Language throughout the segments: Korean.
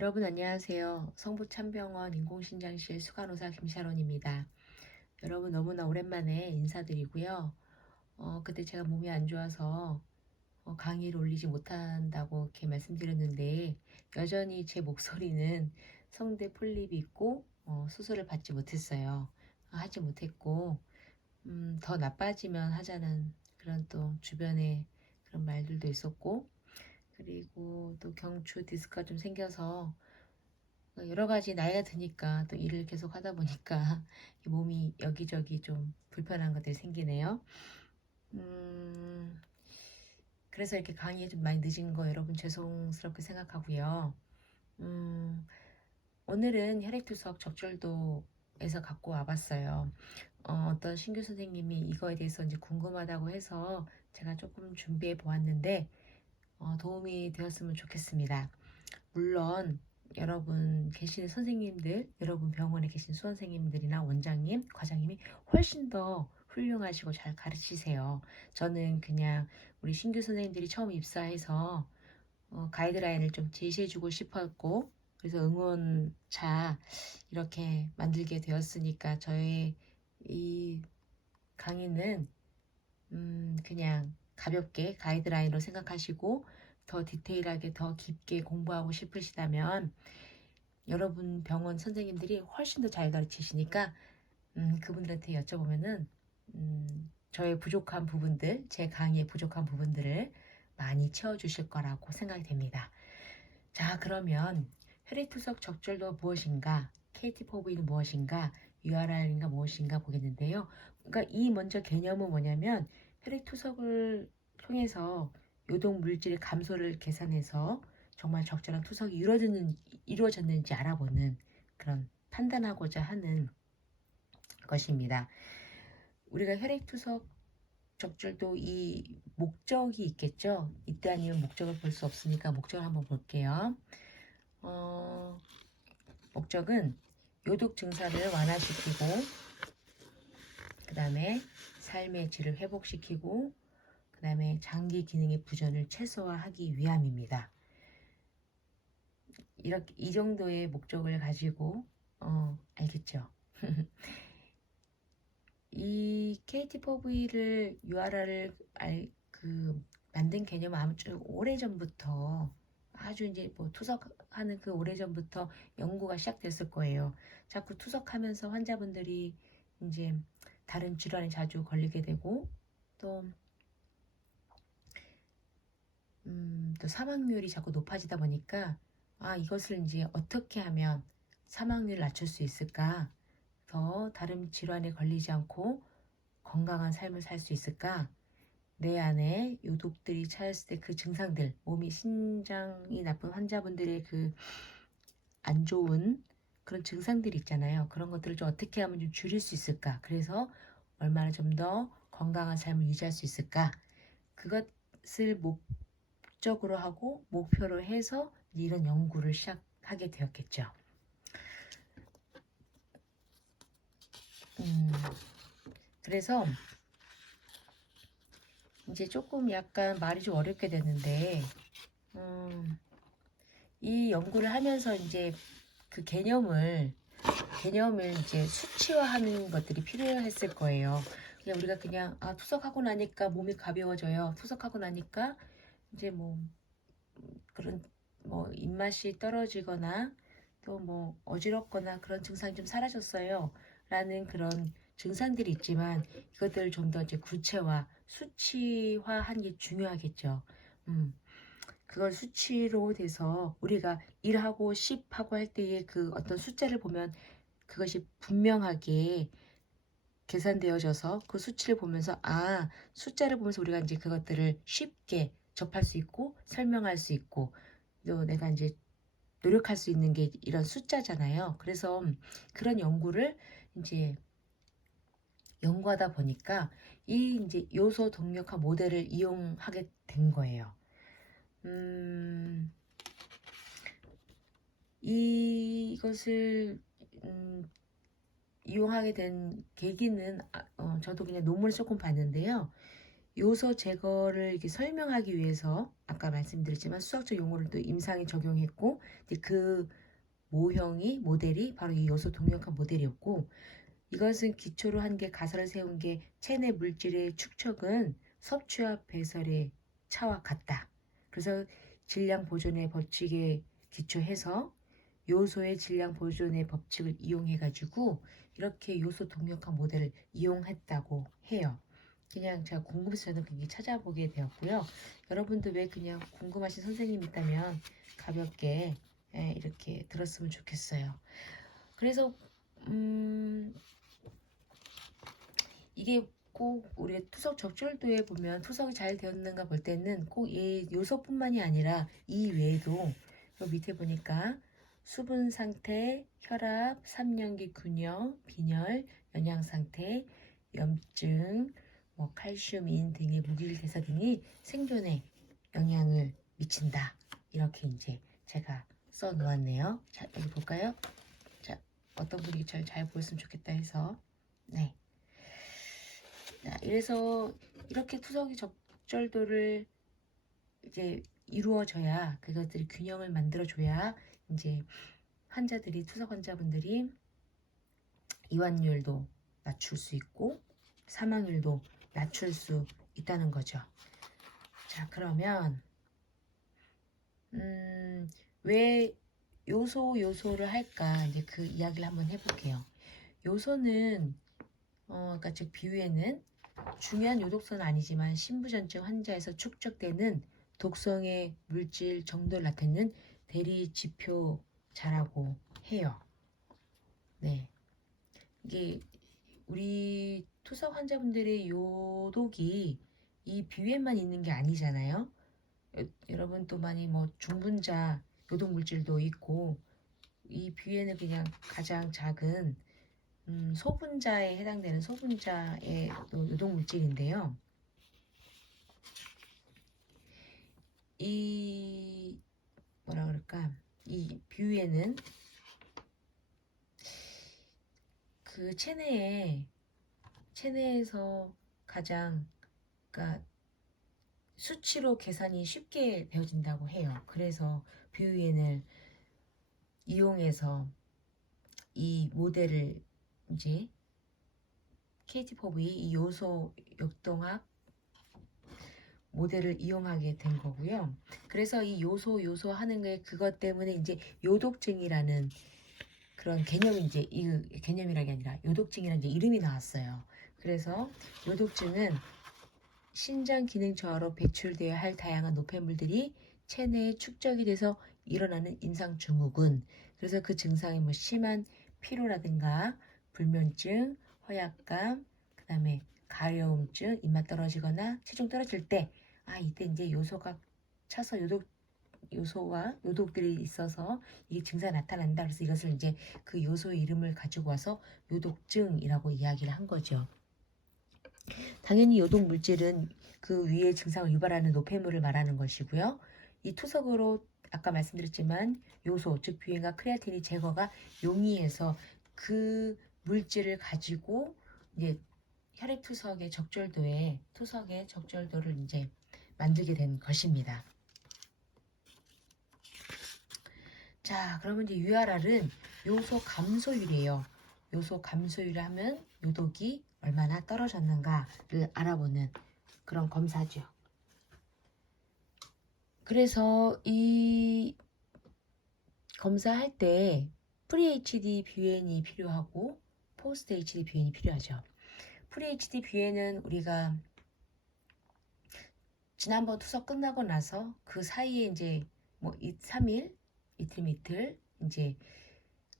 여러분 안녕하세요. 성북참병원 인공신장실 수간호사 김샤론입니다. 여러분 너무나 오랜만에 인사드리고요. 그때 제가 몸이 안 좋아서 강의를 올리지 못한다고 이렇게 말씀드렸는데 여전히 제 목소리는 성대 폴립이 있고 수술을 받지 못했어요. 하지 못했고 더 나빠지면 하자는 그런 또 주변에 그런 말들도 있었고, 그리고 또 경추 디스크가 좀 생겨서 여러 가지 나이가 드니까 또 일을 계속 하다 보니까 몸이 여기저기 좀 불편한 것들이 생기네요. 그래서 이렇게 강의에 좀 많이 늦은 거 여러분 죄송스럽게 생각하고요. 오늘은 혈액투석 적절도에서 갖고 와봤어요. 어떤 신규 선생님이 이거에 대해서 이제 궁금하다고 해서 제가 조금 준비해 보았는데 도움이 되었으면 좋겠습니다. 물론 여러분 계신 선생님들, 여러분 병원에 계신 수선생님들이나 원장님, 과장님이 훨씬 더 훌륭하시고 잘 가르치세요. 저는 그냥 우리 신규 선생님들이 처음 입사해서 가이드라인을 좀 제시해주고 싶었고, 그래서 응원차 이렇게 만들게 되었으니까 저의 이 강의는 그냥 가볍게 가이드라인으로 생각하시고 더 디테일하게 더 깊게 공부하고 싶으시다면 여러분 병원 선생님들이 훨씬 더 잘 가르치시니까 그분들한테 여쭤보면은 저의 부족한 부분들, 제 강의의 부족한 부분들을 많이 채워주실 거라고 생각이 됩니다. 자, 그러면 혈액투석 적절도 무엇인가, KT4V는 무엇인가, URR인가 무엇인가 보겠는데요. 그러니까 이 먼저 개념은 뭐냐면 혈액투석을 통해서 요동 물질의 감소를 계산해서 정말 적절한 투석이 이루어졌는지 알아보는 그런 판단하고자 하는 것입니다. 우리가 혈액투석 적절도 이 목적이 있겠죠. 이때 아니면 목적을 볼 수 없으니까 목적을 한번 볼게요. 목적은 요독 증상을 완화시키고 그 다음에 삶의 질을 회복시키고 그 다음에 장기 기능의 부전을 최소화하기 위함입니다. 이렇게 이 정도의 목적을 가지고 알겠죠? 이 KT4V를 URR을 만든 개념은 아주 오래전부터 아주 이제 뭐 투석하는 그 오래전부터 연구가 시작됐을 거예요. 자꾸 투석하면서 환자분들이 이제 다른 질환에 자주 걸리게 되고 또 또 사망률이 자꾸 높아지다 보니까 이것을 이제 어떻게 하면 사망률을 낮출 수 있을까? 더 다른 질환에 걸리지 않고 건강한 삶을 살 수 있을까? 내 안에 요독들이 차였을 때 그 증상들, 몸이 신장이 나쁜 환자분들의 그 안 좋은 그런 증상들이 있잖아요. 그런 것들을 좀 어떻게 하면 좀 줄일 수 있을까? 그래서 얼마나 좀 더 건강한 삶을 유지할 수 있을까? 그것을 목적으로 하고 목표로 해서 이런 연구를 시작하게 되었겠죠. 그래서 이제 조금 약간 말이 좀 어렵게 됐는데 이 연구를 하면서 이제 그 개념을 이제 수치화하는 것들이 필요했을 거예요. 그냥 우리가 그냥 투석하고 나니까 몸이 가벼워져요. 투석하고 나니까 이제 뭐 그런 뭐 입맛이 떨어지거나 또 뭐 어지럽거나 그런 증상이 좀 사라졌어요. 라는 그런 증상들이 있지만 이것들을 좀 더 이제 구체화, 수치화하는 게 중요하겠죠. 그걸 수치로 돼서 우리가 1하고 10하고 할 때의 그 어떤 숫자를 보면 그것이 분명하게 계산되어져서 그 수치를 보면서 숫자를 보면서 우리가 이제 그것들을 쉽게 접할 수 있고 설명할 수 있고 또 내가 이제 노력할 수 있는 게 이런 숫자잖아요. 그래서 그런 연구를 이제 연구하다 보니까 이 이제 요소 동력화 모델을 이용하게 된 거예요. 이것을 이용하게 된 계기는 저도 그냥 논문을 조금 봤는데요. 요소 제거를 이렇게 설명하기 위해서 아까 말씀드렸지만 수학적 용어를 또 임상에 적용했고, 그 모델이 바로 이 요소 동력학 모델이었고, 이것은 기초로 한 게 가설을 세운 게 체내 물질의 축척은 섭취와 배설의 차와 같다. 그래서 질량 보존의 법칙에 기초해서 요소의 질량 보존의 법칙을 이용해가지고 이렇게 요소 동력학 모델을 이용했다고 해요. 그냥 제가 궁금해서 저는 그게 찾아보게 되었고요. 여러분도 왜 그냥 궁금하신 선생님 있다면 가볍게 이렇게 들었으면 좋겠어요. 그래서 이게 꼭 우리가 투석 적절도에 보면 투석이 잘 되었는가 볼 때는 꼭 이 요소뿐만이 아니라 이 외에도 밑에 보니까 수분 상태, 혈압, 삼년기 균형, 빈혈, 영양 상태, 염증, 칼슘, 인 등의 물질 대사 등이 생존에 영향을 미친다. 이렇게 이제 제가 써 놓았네요. 자, 여기 볼까요? 자, 어떤 분이 잘 보였으면 좋겠다 해서 네. 자, 이래서 이렇게 투석이 적절도를 이제 이루어져야 그것들이 균형을 만들어줘야 이제 투석 환자분들이 이완율도 낮출 수 있고 사망률도 낮출 수 있다는 거죠. 자, 그러면 왜 요소를 할까? 이제 그 이야기를 한번 해볼게요. 요소는 그러니까 즉 비유에는 중요한 요독성은 아니지만 신부전증 환자에서 축적되는 독성의 물질 정도를 나타내는 대리 지표자라고 해요. 네, 이게 우리 투석 환자분들의 요독이 이 비위에만 있는 게 아니잖아요. 여러분 또 많이 중분자 요독 물질도 있고 이 비위에는 그냥 가장 작은 소분자에 해당되는 소분자의 요독 물질인데요. 이 뭐라 그럴까? 이 비위에는 그 체내에서 가장 그러니까 수치로 계산이 쉽게 되어진다고 해요. 그래서 비위엔을 이용해서 이 모델을 이제 KT4V 이 요소 역동학 모델을 이용하게 된 거고요. 그래서 이 요소 하는 게 그것 때문에 이제 요독증이라는 그런 개념이 이제 이 개념이라는 게 아니라 요독증이라는 이제 이름이 나왔어요. 그래서 요독증은 신장 기능 저하로 배출되어야 할 다양한 노폐물들이 체내에 축적이 돼서 일어나는 임상 증후군. 그래서 그 증상이 심한 피로라든가 불면증, 허약감, 그다음에 가려움증, 입맛 떨어지거나 체중 떨어질 때 이때 이제 요소가 차서 요소와 요독들이 있어서 이 증상이 나타난다. 그래서 이것을 이제 그 요소의 이름을 가지고 와서 요독증이라고 이야기를 한 거죠. 당연히 요독 물질은 그 위의 증상을 유발하는 노폐물을 말하는 것이고요. 이 투석으로 아까 말씀드렸지만 요소, 즉 비엔과 크레아틴이 제거가 용이해서 그 물질을 가지고 이제 혈액 투석의 적절도를 이제 만들게 된 것입니다. 자, 그러면 이제 URR은 요소 감소율이에요. 요소 감소율을 하면 요독이 얼마나 떨어졌는가를 알아보는 그런 검사죠. 그래서 이 검사할 때 프리-HD 뷰엔이 필요하고 포스트 HD 뷰엔이 필요하죠. 프리-HD 뷰엔은 우리가 지난번 투석 끝나고 나서 그 사이에 이제 3일, 이틀 이제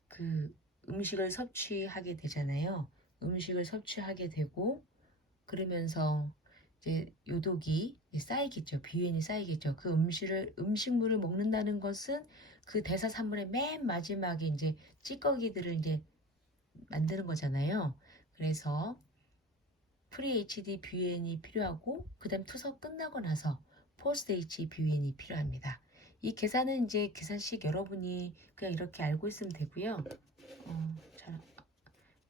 그 음식을 섭취하게 되잖아요. 음식을 섭취하게 되고 그러면서 이제 요독이 쌓이겠죠. 비위엔이 쌓이겠죠. 그 음식물을 먹는다는 것은 그 대사산물의 맨 마지막에 이제 찌꺼기들을 이제 만드는 거잖아요. 그래서 프리 HD 비위엔이 필요하고 그다음 투석 끝나고 나서 포스트 HD 비위엔이 필요합니다. 이 계산은 이제 계산식 여러분이 그냥 이렇게 알고 있으면 되고요.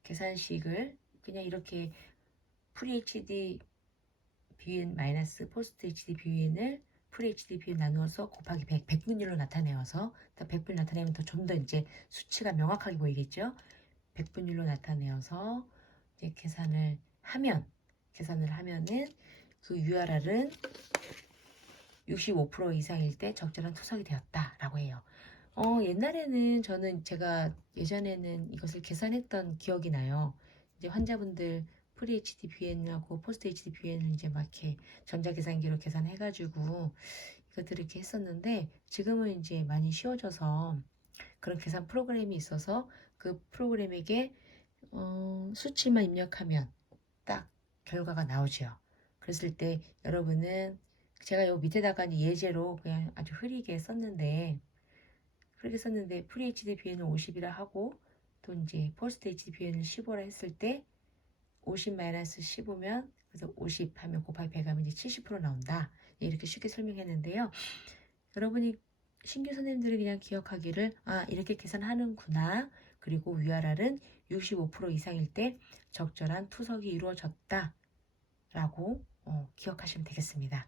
계산식을 그냥 이렇게 프리 HD 뷰인 마이너스 포스트 HD 뷰인을 풀 HD 뷰인 나누어서 곱하기 100, 100분율로 나타내어서 100분율 나타내면 좀 더 이제 수치가 명확하게 보이겠죠. 100분율로 나타내어서 이제 계산을 하면은 그 URR은 65% 이상일 때 적절한 투석이 되었다라고 해요. 옛날에는 제가 예전에는 이것을 계산했던 기억이 나요. 이제 환자분들 프리 HD BN하고 포스트 HD BN을 이제 막 이렇게 전자계산기로 계산해가지고 이것들을 이렇게 했었는데 지금은 이제 많이 쉬워져서 그런 계산 프로그램이 있어서 그 프로그램에게 수치만 입력하면 딱 결과가 나오죠. 그랬을 때 여러분은 제가 요 밑에다가 이제 예제로 그냥 아주 흐리게 썼는데 프리 HD BN을 50이라 하고 또 이제 포스트 HD BN을 15라 했을 때 50-15면 그래서 50 하면 곱하기 100 하면 이제 70% 나온다. 이렇게 쉽게 설명했는데요. 여러분이 신규 선생님들이 그냥 기억하기를 이렇게 계산하는구나. 그리고 URR은 65% 이상일 때 적절한 투석이 이루어졌다. 라고 기억하시면 되겠습니다.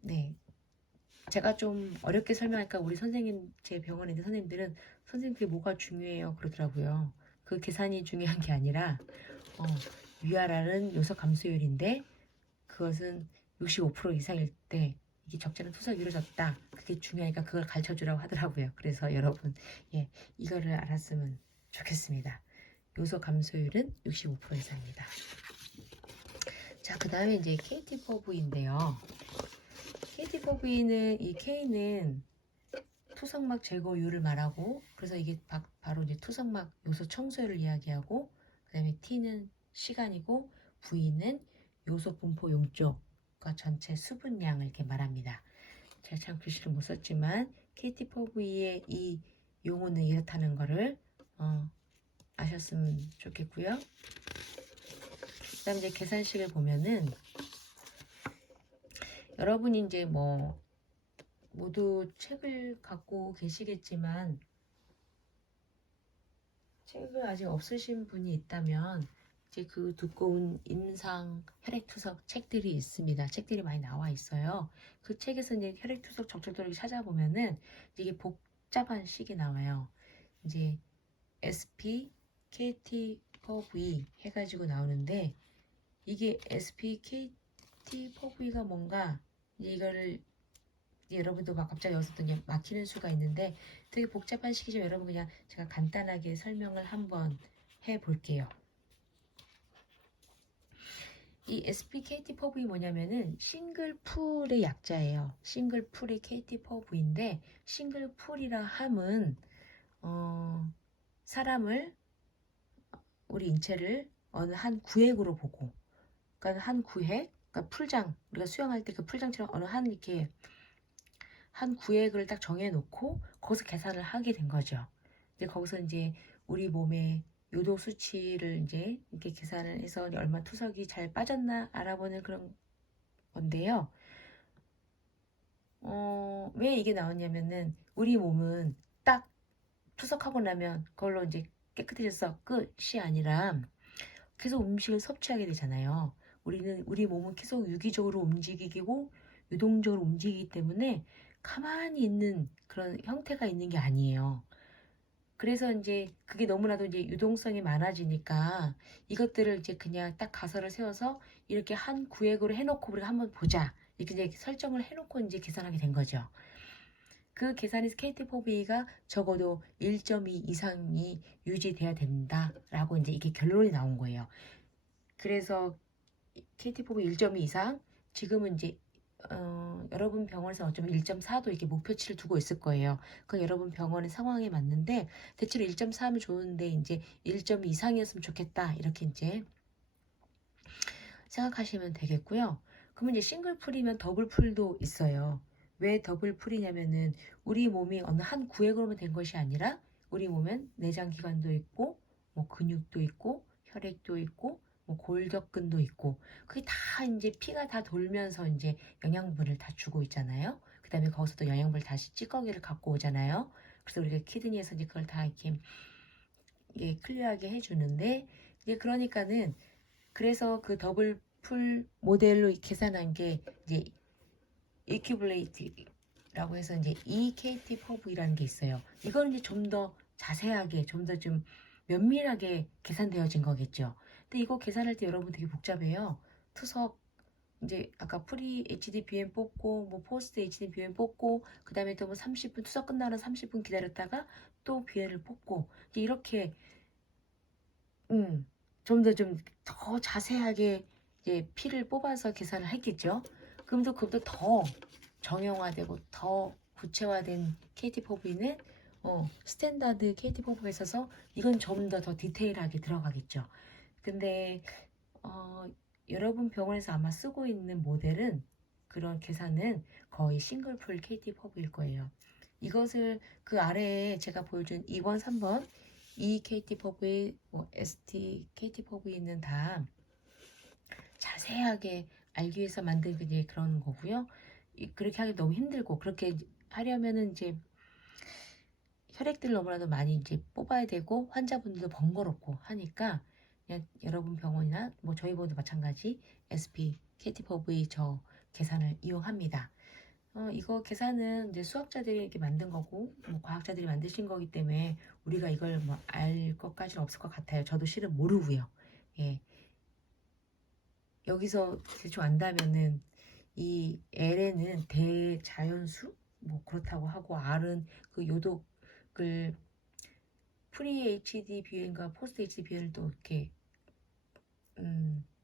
네. 제가 좀 어렵게 설명하니까 우리 선생님, 제 병원에 있는 선생님들은 선생님 그게 뭐가 중요해요 그러더라고요. 그 계산이 중요한 게 아니라 URR은 요소 감소율인데 그것은 65% 이상일 때 이게 적절한 투석이 이루어졌다. 그게 중요하니까 그걸 가르쳐주라고 하더라고요. 그래서 여러분 이거를 알았으면 좋겠습니다. 요소 감소율은 65% 이상입니다. 자, 그 다음에 이제 KT4V인데요. KT4V는 이 K는 투석막 제거율을 말하고 그래서 이게 바로 이제 투석막 요소 청소율을 이야기하고 그 다음에 T는 시간이고 V는 요소 분포 용적과 전체 수분량을 이렇게 말합니다. 제가 참 글씨를 못 썼지만 KT4V의 이 용어는 이렇다는 거를 아셨으면 좋겠고요. 그 다음에 이제 계산식을 보면은 여러분이 이제 모두 책을 갖고 계시겠지만 책을 아직 없으신 분이 있다면 이제 그 두꺼운 임상 혈액투석 책들이 있습니다. 책들이 많이 나와 있어요. 그 책에서 이제 혈액투석 적절도를 찾아보면은 이게 복잡한 식이 나와요. 이제 SP, KT4V 해가지고 나오는데 이게 SP, KT4V가 뭔가 이거를 여러분도 막 갑자기 여기서 또 막히는 수가 있는데 되게 복잡한 식이죠. 여러분 그냥 제가 간단하게 설명을 한번 해볼게요. 이 SPKT4V 뭐냐면은 싱글풀의 약자예요. 싱글풀의 KT4V인데 싱글풀이라 함은 사람을 우리 인체를 어느 한 구획으로 보고 그러니까 한 구획 그러니까 풀장 우리가 수영할 때 그 풀장처럼 어느 한 이렇게 한 구획을 딱 정해놓고 거기서 계산을 하게 된 거죠. 근데 거기서 이제 우리 몸의 요도 수치를 이제 이렇게 계산을 해서 얼마 투석이 잘 빠졌나 알아보는 그런 건데요. 왜 이게 나왔냐면은 우리 몸은 딱 투석하고 나면 그걸로 이제 깨끗해져서 끝이 아니라 계속 음식을 섭취하게 되잖아요. 우리 몸은 계속 유기적으로 움직이고 유동적으로 움직이기 때문에 가만히 있는 그런 형태가 있는 게 아니에요. 그래서 이제 그게 너무나도 이제 유동성이 많아지니까 이것들을 이제 그냥 딱 가설을 세워서 이렇게 한 구획으로 해놓고 우리가 한번 보자. 이렇게 이제 설정을 해놓고 이제 계산하게 된 거죠. 그 계산에서 KT4V가 적어도 1.2 이상이 유지돼야 된다라고 이제 이게 결론이 나온 거예요. 그래서 KT4V 1.2 이상 지금은 이제 여러분 병원에서 어쩌면 1.4도 이렇게 목표치를 두고 있을 거예요. 그건 여러분 병원의 상황에 맞는데 대체로 1.4하면 좋은데 이제 1.2 이상이었으면 좋겠다 이렇게 이제 생각하시면 되겠고요. 그러면 이제 싱글 풀이면 더블 풀도 있어요. 왜 더블 풀이냐면은 우리 몸이 어느 한 구획으로만 된 것이 아니라 우리 몸엔 내장기관도 있고 뭐 근육도 있고 혈액도 있고 뭐 골격근도 있고 그게 다 이제 피가 다 돌면서 이제 영양분을 다 주고 있잖아요. 그 다음에 거기서 또 영양분을 다시 찌꺼기를 갖고 오잖아요. 그래서 우리가 키드니에서 이제 그걸 다 이렇게 클리어하게 해주는데 이제 그러니까는 그래서 그 더블 풀 모델로 계산한 게 이제 이큐블레이트라고 해서 이제 EKT4V라는 게 있어요. 이거는 이제 좀 더 자세하게, 좀 더 좀 면밀하게 계산되어진 거겠죠. 근데 이거 계산할 때 여러분 되게 복잡해요. 투석 이제 아까 프리 HDBM 뽑고 뭐 포스트 HDBM 뽑고 그다음에 또 뭐 30분 투석 끝나는 30분 기다렸다가 또 BM을 뽑고 이제 이렇게 좀 더 자세하게 이제 피를 뽑아서 계산을 했겠죠. 그럼도 그보다 더 정형화되고 더 구체화된 KT4V는 스탠다드 KT4V가 있어서 이건 좀 더 디테일하게 들어가겠죠. 근데 어, 여러분 병원에서 아마 쓰고 있는 모델은 그런 계산은 거의 싱글풀 KT4V일 거예요. 이것을 그 아래에 제가 보여준 2번, 3번 EKT4V, 뭐 ST KT4V는 다 자세하게 알기 위해서 만든 그런 거고요. 그렇게 하기 너무 힘들고 그렇게 하려면은 이제 혈액들 너무나도 많이 이제 뽑아야 되고 환자분들도 번거롭고 하니까 그냥 여러분 병원이나 뭐 저희 병원도 마찬가지 SP KT4V 저 계산을 이용합니다. 이거 계산은 이제 수학자들이 이렇게 만든 거고 뭐 과학자들이 만드신 거기 때문에 우리가 이걸 뭐 알 것까지는 없을 것 같아요. 저도 실은 모르고요. 예. 여기서 대충 안다면은 이 L에는 대자연수 뭐 그렇다고 하고 R은 그 요독을 프리 HDBN과 포스트 HDBN을 또 이렇게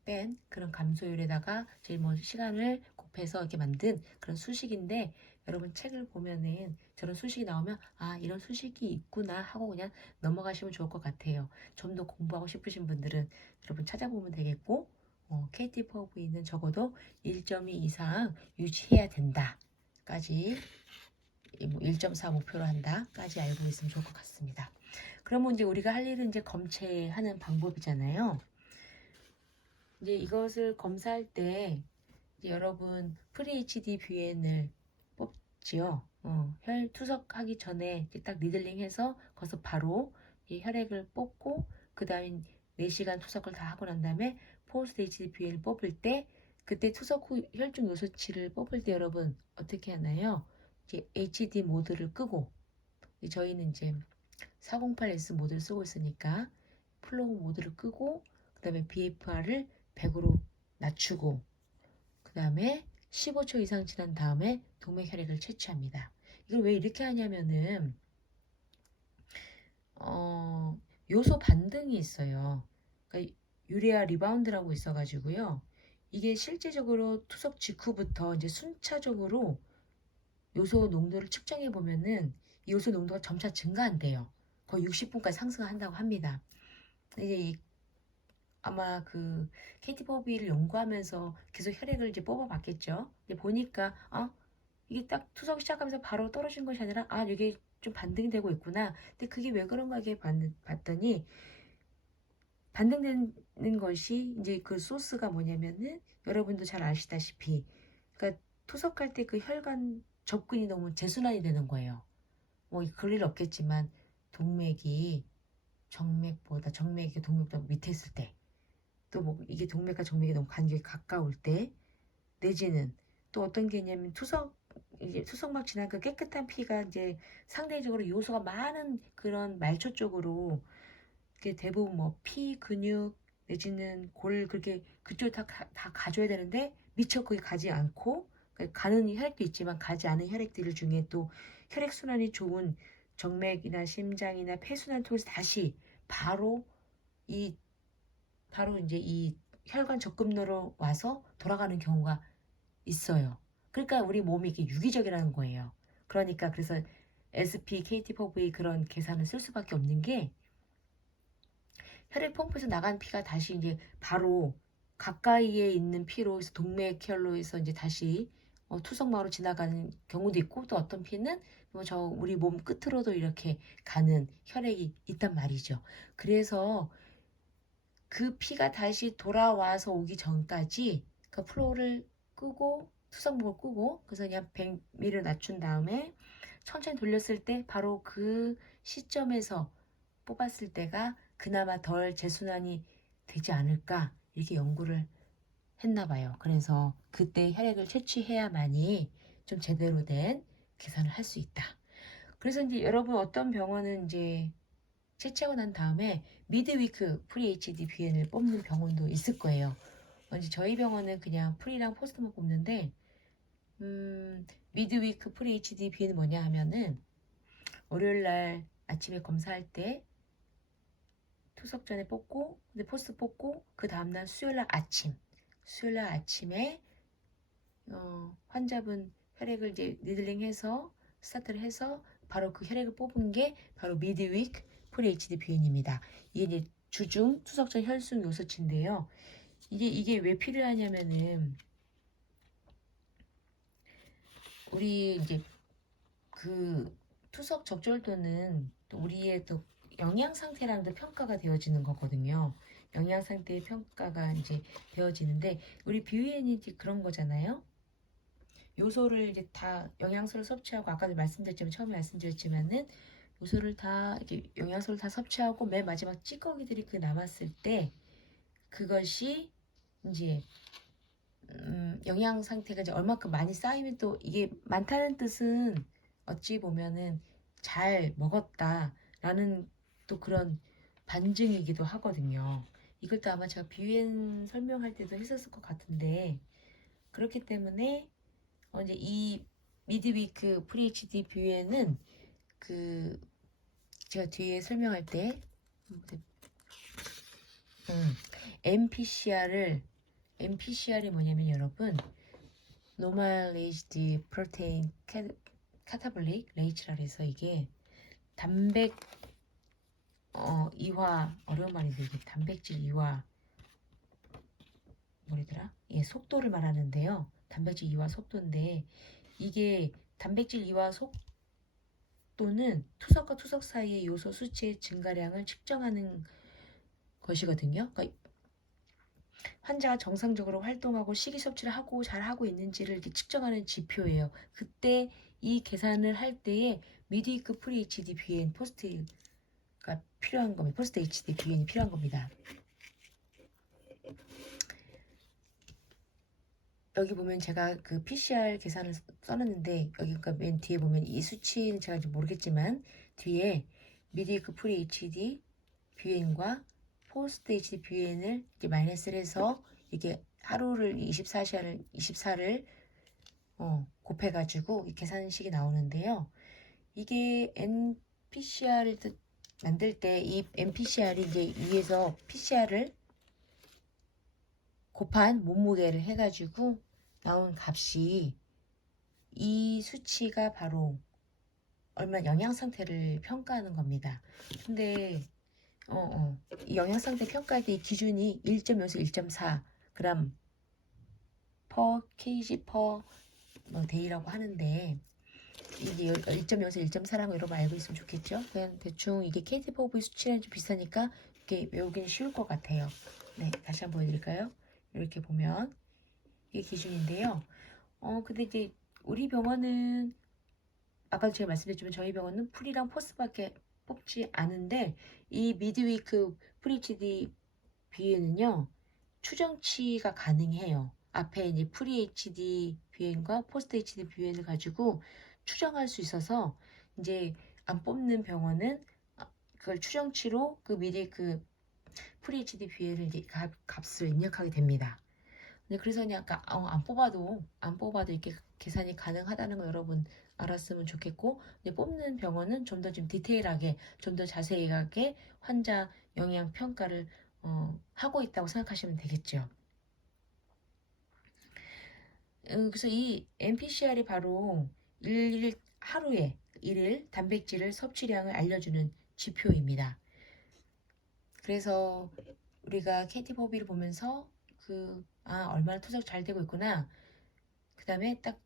뺀 그런 감소율에다가 제일 뭐 시간을 곱해서 이렇게 만든 그런 수식인데 여러분 책을 보면은 저런 수식이 나오면 아 이런 수식이 있구나 하고 그냥 넘어가시면 좋을 것 같아요. 좀 더 공부하고 싶으신 분들은 여러분 찾아보면 되겠고 KT4V는 적어도 1.2 이상 유지해야 된다까지 1.4 목표로 한다까지 알고 있으면 좋을 것 같습니다. 그러면 이제 우리가 할 일은 이제 검체하는 방법이잖아요. 이제 이것을 검사할 때 이제 여러분 프리 HD BN을 뽑지요. 혈 투석하기 전에 이제 딱 니들링해서 거기서 바로 이 혈액을 뽑고 그 다음에 4시간 투석을 다 하고 난 다음에 포스트 HD BN을 뽑을 때 그때 투석 후 혈중 요소치를 뽑을 때 여러분 어떻게 하나요? 이제 HD 모드를 끄고 저희는 이제 408S 모드를 쓰고 있으니까 플로우 모드를 끄고 그 다음에 BFR을 100으로 낮추고 그 다음에 15초 이상 지난 다음에 동맥 혈액을 채취합니다. 이걸 왜 이렇게 하냐면은 요소 반등이 있어요. 그러니까 유레아 리바운드라고 있어가지고요. 이게 실제적으로 투석 직후부터 이제 순차적으로 요소 농도를 측정해 보면은 이 요소 농도가 점차 증가한대요. 거의 60분까지 상승한다고 합니다. 이제 아마 그 KT4V를 연구하면서 계속 혈액을 이제 뽑아봤겠죠. 근데 보니까 이게 딱 투석 시작하면서 바로 떨어진 것이 아니라 이게 좀 반등되고 있구나. 근데 그게 왜 그런가 이렇게 봤더니 반등되는 것이 이제 그 소스가 뭐냐면은 여러분도 잘 아시다시피 그러니까 투석할 때 그 혈관 접근이 너무 재순환이 되는 거예요. 뭐 그럴 일 없겠지만 동맥이 정맥이 동맥보다 밑에 있을 때 또 뭐 이게 동맥과 정맥이 너무 간격이 가까울 때 내지는 또 어떤 게 있냐면 이제 투석막 지난 그 깨끗한 피가 이제 상대적으로 요소가 많은 그런 말초 쪽으로 이렇게 대부분 뭐 피, 근육 내지는 골 그렇게 그쪽 다 가줘야 되는데 미처 거기 가지 않고 가는 혈액도 있지만 가지 않은 혈액들 중에 또 혈액 순환이 좋은 정맥이나 심장이나 폐순환 통해서 다시 바로 이 바로 이제 이 혈관 접근로로 와서 돌아가는 경우가 있어요. 그러니까 우리 몸이 이게 유기적이라는 거예요. 그러니까 그래서 SP, KT4V 그런 계산을 쓸 수밖에 없는 게 혈액 펌프에서 나간 피가 다시 이제 바로 가까이에 있는 피로 해서 동맥혈로 해서 이제 다시 투석마로 지나가는 경우도 있고 또 어떤 피는 뭐 우리 몸 끝으로도 이렇게 가는 혈액이 있단 말이죠. 그래서 그 피가 다시 돌아와서 오기 전까지 그 플로우를 끄고 투석목을 끄고 그래서 그냥 100ml를 낮춘 다음에 천천히 돌렸을 때 바로 그 시점에서 뽑았을 때가 그나마 덜 재순환이 되지 않을까 이렇게 연구를 했나 봐요. 그래서 그때 혈액을 채취해야만이 좀 제대로 된 계산을 할 수 있다. 그래서 이제 여러분 어떤 병원은 이제 채취하고 난 다음에 미드위크 프리 HD BN을 뽑는 병원도 있을 거예요. 이제 저희 병원은 그냥 프리랑 포스트만 뽑는데 미드위크 프리 HD BN이 뭐냐 하면은 월요일 날 아침에 검사할 때 투석 전에 뽑고 근데 포스트 뽑고 그 다음날 수요일 날 아침에 환자분 혈액을 이제 니들링해서 스타트를 해서 바로 그 혈액을 뽑은 게 바로 미드위크 프리 HD BN입니다. 이게 이제 주중 투석전 혈중 요소치인데요. 이게 왜 필요하냐면은 우리 이제 그 투석 적절도는 또 우리의 또 영양 상태랑도 평가가 되어지는 거거든요. 영양 상태의 평가가 이제 되어지는데 우리 BUN이 이제 그런 거잖아요. 요소를 이제 다 영양소를 섭취하고 아까도 말씀드렸지만 처음에 말씀드렸지만은 요소를 다 이렇게 영양소를 다 섭취하고 맨 마지막 찌꺼기들이 그 남았을 때 그것이 이제 영양 상태가 이제 얼마큼 많이 쌓이면 또 이게 많다는 뜻은 어찌 보면은 잘 먹었다라는 또 그런 반증이기도 하거든요. 이것도 아마 제가 BUN 설명할 때도 했었을 것 같은데 그렇기 때문에 이제 이 미드위크 FreeHD BUN은 그 제가 뒤에 설명할 때 MPCR이 뭐냐면 여러분 Normalized Protein Catabolic Rate라 해서 이게 단백 이화 어려운 말인데 이게 단백질 이화 뭐래더라? 예, 속도를 말하는데요. 단백질 이화 속도인데 이게 단백질 이화 속도는 투석과 투석 사이의 요소 수치의 증가량을 측정하는 것이거든요. 그러니까 환자가 정상적으로 활동하고 식이 섭취를 하고 잘 하고 있는지를 이렇게 측정하는 지표예요. 그때 이 계산을 할 때에 미드위크 프리 HD BN 포스트가 필요한 겁니다. 포스트 HD BN이 필요한 겁니다. 여기 보면 제가 그 PCR 계산을 써놨는데 여기 그러니까 맨 뒤에 보면 이 수치는 제가 이제 모르겠지만 뒤에 미드위크 프리 HD BN과 포스트 HD BN을 이제 마이너스를 해서 이게 하루를 24를 곱해가지고 이 계산식이 나오는데요. 이게 NPCR을 만들 때 이 NPCR이 이제 위에서 PCR을 곱한 몸무게를 해가지고 나온 값이 이 수치가 바로 얼마 영양 상태를 평가하는 겁니다. 근데 이 영양 상태 평가할 때 이 기준이 1.0에서 1.4 g per kg per day라고 하는데 이게 1.0에서 1.4라고 여러분 알고 있으면 좋겠죠? 그냥 대충 이게 KT4V 수치랑 좀 비슷하니까 이게 외우기는 쉬울 것 같아요. 네, 다시 한번 보여드릴까요? 이렇게 보면 이게 기준인데요. 근데 이제 우리 병원은 아까도 제가 말씀드렸지만 저희 병원은 풀이랑 포스밖에 뽑지 않은데 이 미드위크 프리-HD BN은요 추정치가 가능해요. 앞에 이제 프리-HD BN과 포스트-HD BN을 가지고 추정할 수 있어서 이제 안 뽑는 병원은 그걸 추정치로 그 미리 그 프리-HD BN을 이제 값을 입력하게 됩니다. 네, 그래서 그냥 아까 안 뽑아도 이렇게 계산이 가능하다는 거 여러분 알았으면 좋겠고 뽑는 병원은 좀 더 좀 디테일하게 좀 더 자세하게 환자 영양 평가를 하고 있다고 생각하시면 되겠죠. 그래서 이 NPCR이 바로 하루에 일일 단백질을 섭취량을 알려주는 지표입니다. 그래서 우리가 KT4B를 보면서 얼마나 투석 잘 되고 있구나. 그 다음에 딱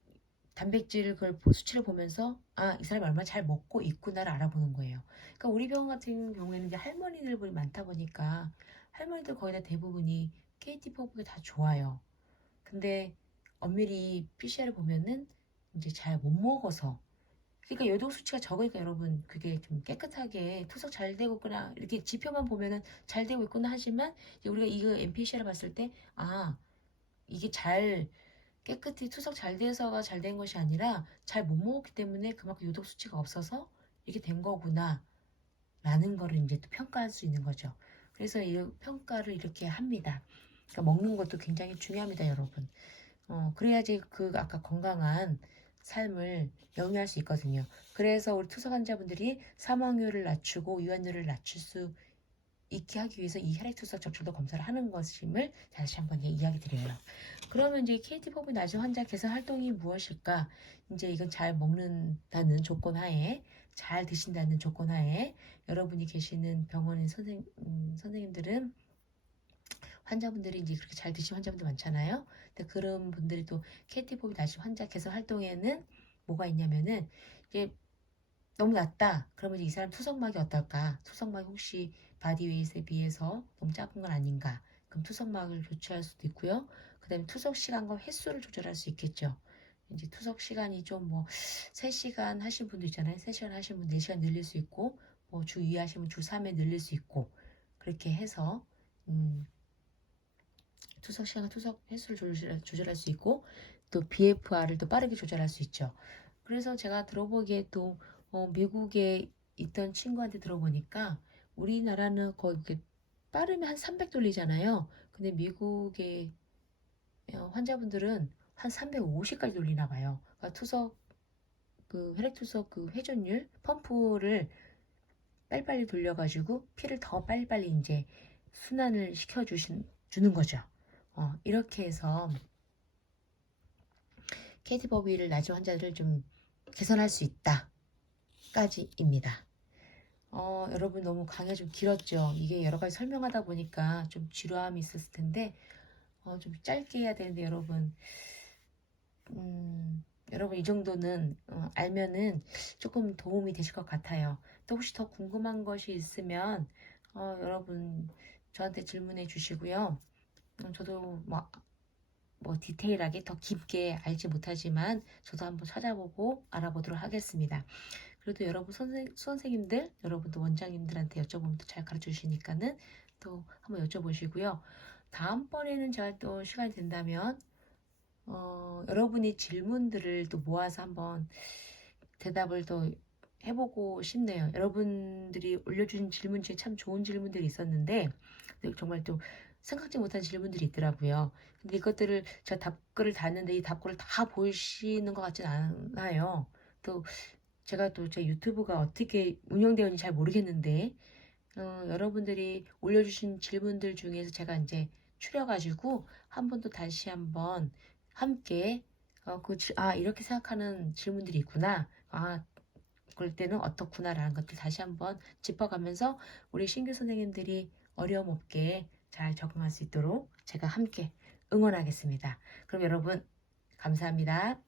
단백질 수치를 보면서 이 사람이 얼마나 잘 먹고 있구나를 알아보는 거예요. 그러니까 우리 병원 같은 경우에는 이제 할머니들이 많다 보니까 할머니들 거의 다 대부분이 KT4B가 다 좋아요. 근데 엄밀히 PCR을 보면은 이제 잘 못 먹어서 그러니까 요도 수치가 적으니까 여러분 그게 좀 깨끗하게 투석 잘 되고 있구나 이렇게 지표만 보면은 잘 되고 있구나 하지만 우리가 이거 NPCR을 봤을 때 이게 잘 깨끗이 투석 잘 돼서가 잘 된 것이 아니라 잘 못 먹었기 때문에 그만큼 요독 수치가 없어서 이렇게 된 거구나 라는 거를 이제 또 평가할 수 있는 거죠. 그래서 이 평가를 이렇게 합니다. 그러니까 먹는 것도 굉장히 중요합니다, 여러분. 그래야지 그 아까 건강한 삶을 영위할 수 있거든요. 그래서 우리 투석 환자분들이 사망률을 낮추고 유한율을 낮출 수 있게 하기 위해서 이 혈액투석 적출도 검사를 하는 것임을 다시 한번 이야기 드려요. 그러면 이제 KT4V 낮은 환자 개선 활동이 무엇일까? 이제 이건 잘 먹는다는 조건 하에, 잘 드신다는 조건 하에, 여러분이 계시는 병원의 선생님들은 환자분들이 이제 그렇게 잘 드신 환자분들 많잖아요. 근데 그런 분들이 또 KT4V 낮은 환자 개선 활동에는 뭐가 있냐면은 이제 너무 낮다. 그러면 이 사람 투석막이 어떨까? 투석막이 혹시 바디웨이트에 비해서 너무 작은 건 아닌가? 그럼 투석막을 교체할 수도 있고요. 그 다음에 투석 시간과 횟수를 조절할 수 있겠죠. 이제 투석 시간이 좀 뭐 3시간 하신 분도 있잖아요. 3시간 하신 분 4시간 늘릴 수 있고 뭐 주 2 하시면 주 3에 늘릴 수 있고 그렇게 해서 투석 시간과 투석 횟수를 조절할 수 있고 또 BFR을 또 빠르게 조절할 수 있죠. 그래서 제가 들어보기에 또 미국에 있던 친구한테 들어보니까 우리나라는 거의 빠르면 한 300 돌리잖아요. 근데 미국의 환자분들은 한 350까지 돌리나 봐요. 그러니까 투석 그 혈액투석 그 회전율 펌프를 빨리빨리 돌려가지고 피를 더 빨리빨리 이제 순환을 주는 거죠. 이렇게 해서 KT4V를 낮은 환자들을 좀 개선할 수 있다. 까지입니다. 여러분 너무 강의가 좀 길었죠. 이게 여러 가지 설명하다 보니까 좀 지루함이 있었을 텐데 좀 짧게 해야 되는데 여러분 이 정도는 알면은 조금 도움이 되실 것 같아요. 또 혹시 더 궁금한 것이 있으면 여러분 저한테 질문해 주시고요. 저도 뭐 디테일하게 더 깊게 알지 못하지만 저도 한번 찾아보고 알아보도록 하겠습니다. 그래도 여러분 선생님들, 여러분도 원장님들한테 여쭤보면 또 잘 가르쳐 주시니까는 또 한번 여쭤보시고요. 다음번에는 제가 또 시간이 된다면 여러분이 질문들을 또 모아서 한번 대답을 또 해보고 싶네요. 여러분들이 올려주신 질문 중에 참 좋은 질문들이 있었는데 정말 또 생각지 못한 질문들이 있더라고요. 근데 이것들을 제가 답글을 달는데 이 답글을 다 보시는 것 같진 않아요. 또 제가 또 제 유튜브가 어떻게 운영되어 있는지 잘 모르겠는데 여러분들이 올려주신 질문들 중에서 제가 이제 추려가지고 한 번 또 다시 한번 함께 이렇게 생각하는 질문들이 있구나. 그럴 때는 어떻구나라는 것들 다시 한번 짚어가면서 우리 신규 선생님들이 어려움 없게 잘 적응할 수 있도록 제가 함께 응원하겠습니다. 그럼 여러분 감사합니다.